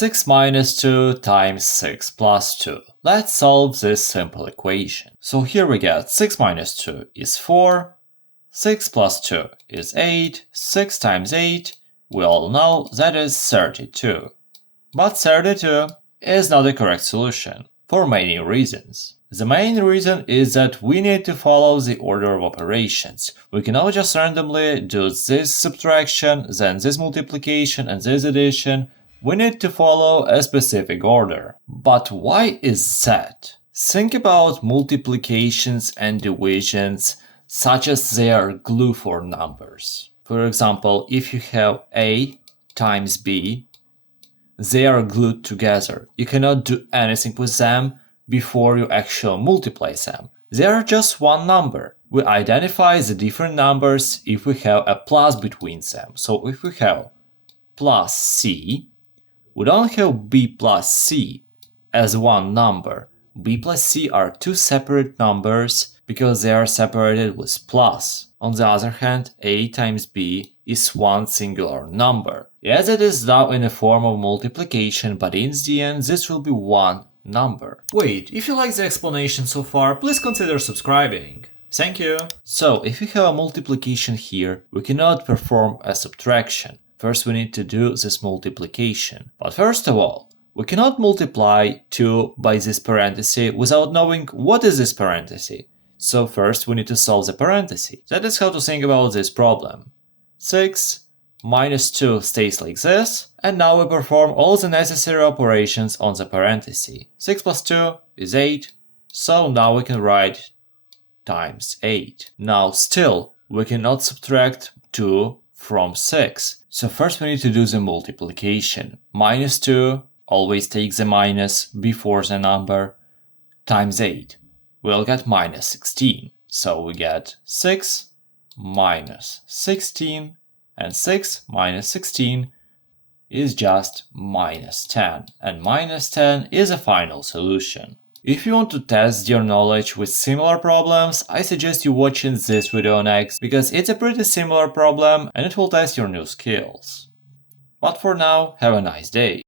6 minus 2 times 6 plus 2. Let's solve this simple equation. So here we get 6 minus 2 is 4, 6 plus 2 is 8, 6 times 8, we all know that is 32. But 32 is not the correct solution, for many reasons. The main reason is that we need to follow the order of operations. We cannot just randomly do this subtraction, then this multiplication and this addition. We need to follow a specific order. But why is that? Think about multiplications and divisions such as they are glue for numbers. For example, if you have A times B, they are glued together. You cannot do anything with them before you actually multiply them. They are just one number. We identify the different numbers if we have a plus between them. So if we have plus C, we don't have B plus C as one number. B plus C are two separate numbers because they are separated with plus. On the other hand, A times B is one singular number. Yes, it is now in a form of multiplication, but in the end this will be one number. Wait, if you like the explanation so far, please consider subscribing. Thank you! So, if we have a multiplication here, we cannot perform a subtraction. First we need to do this multiplication. But first of all, we cannot multiply 2 by this parenthesis without knowing what is this parenthesis. So first we need to solve the parenthesis. That is how to think about this problem. 6 minus 2 stays like this, and now we perform all the necessary operations on the parenthesis. 6 plus 2 is 8, so now we can write times 8. Now still, we cannot subtract 2 from 6. So first we need to do the multiplication. Minus 2 always takes the minus before the number, times 8. We'll get minus 16. So we get 6 minus 16, and 6 minus 16 is just minus 10. And minus 10 is a final solution. If you want to test your knowledge with similar problems, I suggest you watching this video next, because it's a pretty similar problem and it will test your new skills. But for now, have a nice day.